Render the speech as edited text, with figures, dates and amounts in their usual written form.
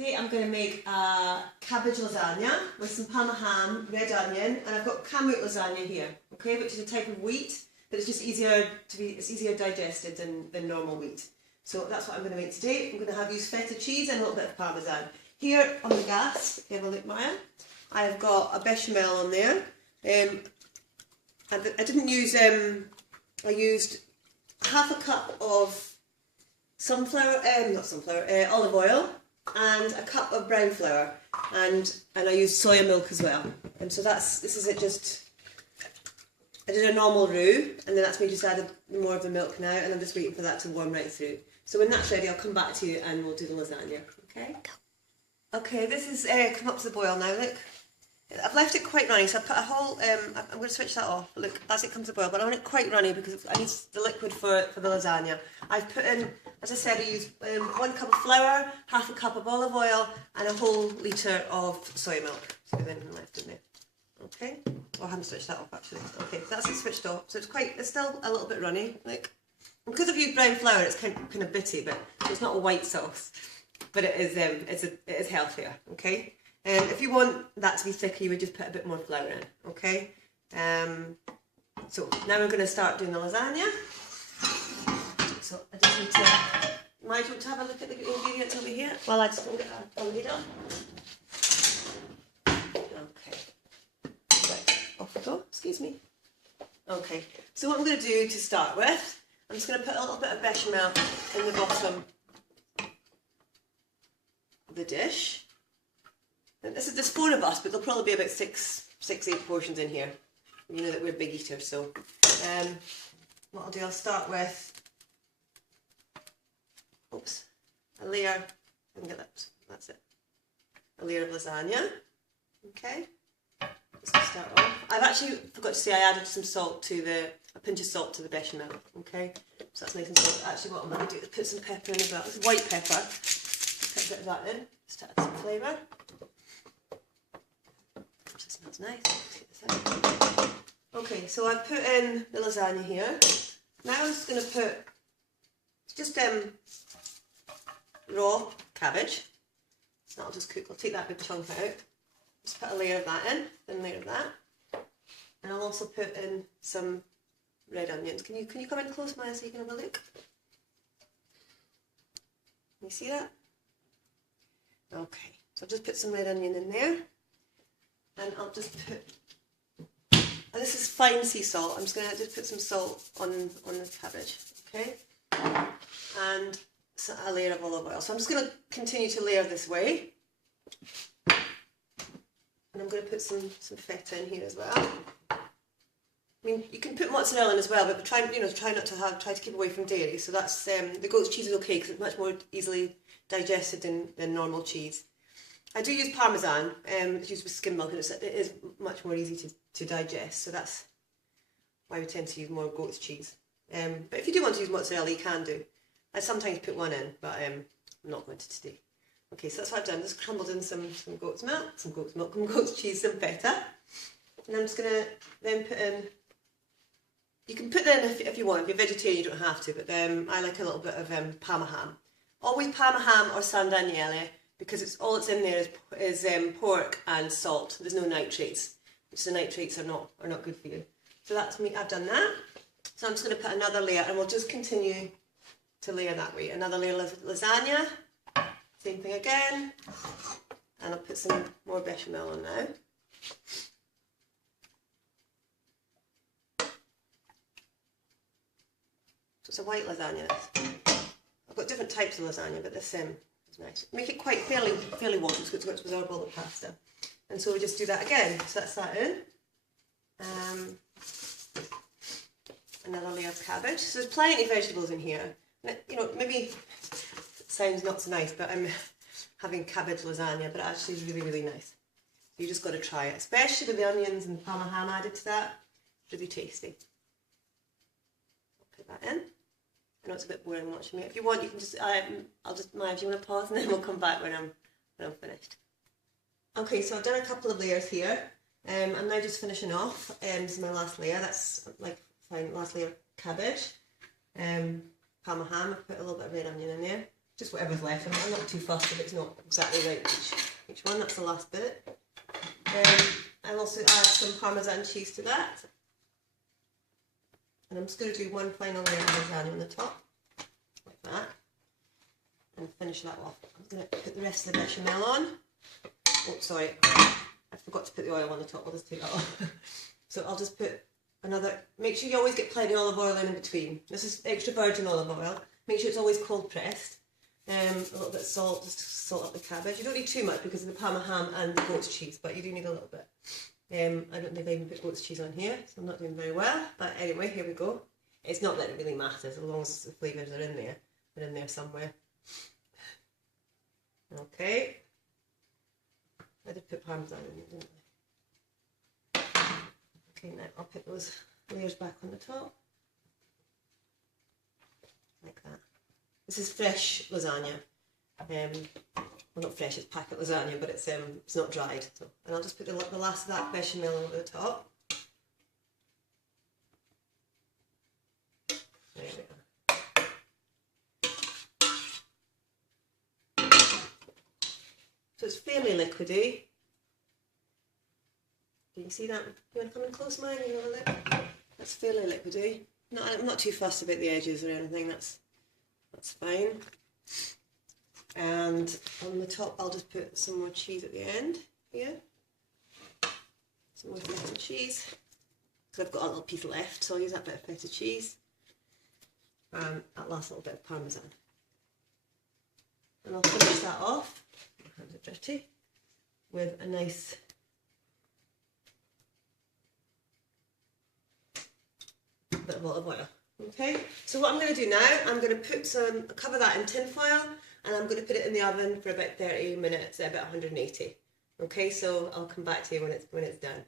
Today I'm going to make a cabbage lasagna with some Parma ham, red onion, and I've got Kamut lasagna here, okay, which is a type of wheat, but it's just easier it's easier digested than normal wheat. So that's what I'm going to make today. I'm going to have used feta cheese and a little bit of parmesan. Here on the gas, have a look, Maya, I've got a bechamel on there. I didn't use, I used half a cup of olive oil, and a cup of brown flour, and I used soya milk as well. And so this is it. Just I did a normal roux, and then that's me just added more of the milk now, and I'm just waiting for that to warm right through. So when that's ready, I'll come back to you and we'll do the lasagna. Okay. Okay, this is come up to the boil now. Look, I've left it quite runny, so I put a whole. I'm going to switch that off. Look, as it comes to boil, but I want it quite runny because I need the liquid for the lasagna. I've put in, as I said, I used 1 cup of flour, half a cup of olive oil, and a whole litre of soy milk. So there's anything left in there. Okay. Oh, I haven't switched that off actually. Okay, so that's it switched off. So it's still a little bit runny. Like, because I've used brown flour, it's kind of bitty, but it's not a white sauce. But it is healthier. Okay. If you want that to be thicker, you would just put a bit more flour in, okay? So now we're going to start doing the lasagna. So I just need to, might want to have a look at the ingredients over here while I just go get a lid on. Okay. Right, off we go, excuse me. Okay, so what I'm going to do to start with, I'm just going to put a little bit of bechamel in the bottom of the dish. There's 4 of us, but there'll probably be about 6-8 portions in here. You know that we're big eaters, so what I'll do, I'll start with a layer. I can get that. That's it. A layer of lasagna. Okay. Just to start off. I've actually forgot to say I added some salt to a pinch of salt to the bechamel. Okay. So that's nice and salt. Actually, what I'm going to do is put some pepper in as well. It's white pepper. Put a bit of that in, just to add some flavour. Smells nice. Okay, so I've put in the lasagna here. Now I'm just going to put just raw cabbage. So that'll just cook. I'll take that big chunk out. Just put a layer of that in, then a layer of that. And I'll also put in some red onions. Can you come in close, Maya, so you can have a look? Can you see that? Okay, so I'll just put some red onion in there. And I'll just put, and this is fine sea salt, I'm just going to just put some salt on the cabbage, okay? And a layer of olive oil. So I'm just going to continue to layer this way. And I'm going to put some feta in here as well. I mean, you can put mozzarella in as well, but try to keep away from dairy. So that's, the goat's cheese is okay because it's much more easily digested than normal cheese. I do use parmesan, it's used with skim milk, and it is much more easy to digest, so that's why we tend to use more goat's cheese. But if you do want to use mozzarella, you can do. I sometimes put one in, but I'm not going to today. Okay, so that's what I've done. Just crumbled in some goat's milk, some goat's cheese, some feta. And I'm just going to then put in, you can put in if you want. If you're vegetarian, you don't have to, but I like a little bit of Parma ham. Always Parma ham or San Daniele, because all it's in there is pork and salt. There's no nitrates, which the nitrates are not good for you. So that's me. I've done that. So I'm just going to put another layer, and we'll just continue to layer that way. Another layer of lasagna. Same thing again. And I'll put some more bechamel on now. So it's a white lasagna. I've got different types of lasagna, but this nice. Make it quite fairly watery so it's got to absorb all the pasta. And so we just do that again. So that's that in. Another layer of cabbage. So there's plenty of vegetables in here. You know, maybe it sounds not so nice, but I'm having cabbage lasagna, but it actually is really, really nice. You just got to try it, especially with the onions and Parma ham added to that. It's really tasty. I'll put that in. I know it's a bit boring watching me. If you want, you can just, I'll just, Maya, if you want to pause, and then we'll come back when I'm finished. Okay, so I've done a couple of layers here. I'm now just finishing off. This is my last layer. That's like last layer of cabbage. Parma ham. I put a little bit of red onion in there. just whatever's left. I'm not too fussed if it's not exactly right each one. That's the last bit. I'll also add some Parmesan cheese to that. And I'm just going to do one final layer of lasagna on the top, like that. And finish that off. I'm going to put the rest of the bechamel on. Oh, sorry, I forgot to put the oil on the top. I'll just take that off. So I'll just put another, make sure you always get plenty of olive oil in between. This is extra virgin olive oil. Make sure it's always cold pressed. A little bit of salt, just to salt up the cabbage. You don't need too much because of the Parma ham and the goat's cheese, but you do need a little bit. I don't think I even put goat's cheese on here, so I'm not doing very well. But anyway, here we go. It's not that it really matters, as long as the flavours are in there. They're in there somewhere. Okay. I did put Parmesan in it, didn't I? Okay, now I'll put those layers back on the top. Like that. This is fresh lasagna. Well, not fresh, it's packet lasagna, but it's not dried. So, and I'll just put the last of that bechamel over the top. There we go. So it's fairly liquidy. Can you see that? You want to come in close, mine? You want to look? That's fairly liquidy. I'm not too fussed about the edges or anything. That's fine. And on the top, I'll just put some more cheese at the end here. Some more feta cheese. Because I've got a little piece left, so I'll use that bit of feta cheese. And that last little bit of Parmesan. And I'll finish that off. My hands are dirty. With a nice bit of olive oil. Okay, so what I'm going to do now, I'm going to cover that in tin foil, and I'm going to put it in the oven for about 30 minutes at about 180. Okay, so I'll come back to you when it's done.